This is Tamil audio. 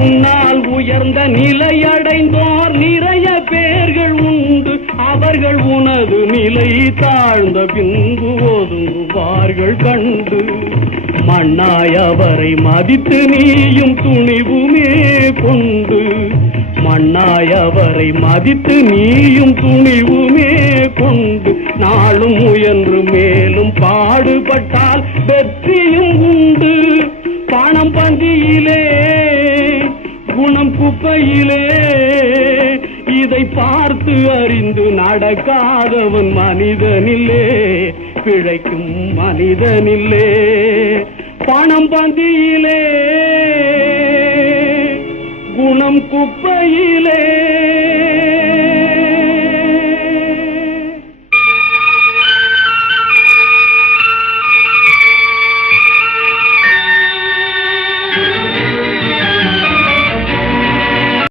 உன்னால் உயர்ந்த நிலையடைந்தோர் நிறைய பேர்கள் உண்டு. அவர்கள் உனது நிலை தாழ்ந்த பின்பு ஒதுங்குவார்கள் கண்டு. மண்ணாய் அவரை மதித்து நீயும் துணிவுமே கொண்டு. மண்ணாய் அவரை மதித்து நீயும் துணிவுமே கொண்டு. நாளும் முயன்று மேலும் பாடுபட்டால் வெற்றியும் உண்டு. பணம் பந்தியிலே குணம் குப்பையிலே இதை பார்த்து அறிந்து நடக்காதவன் மனிதனில்லே, பிழைக்கும் மனிதனில்லே. பணம் பந்தியிலே குணம் குப்பையிலே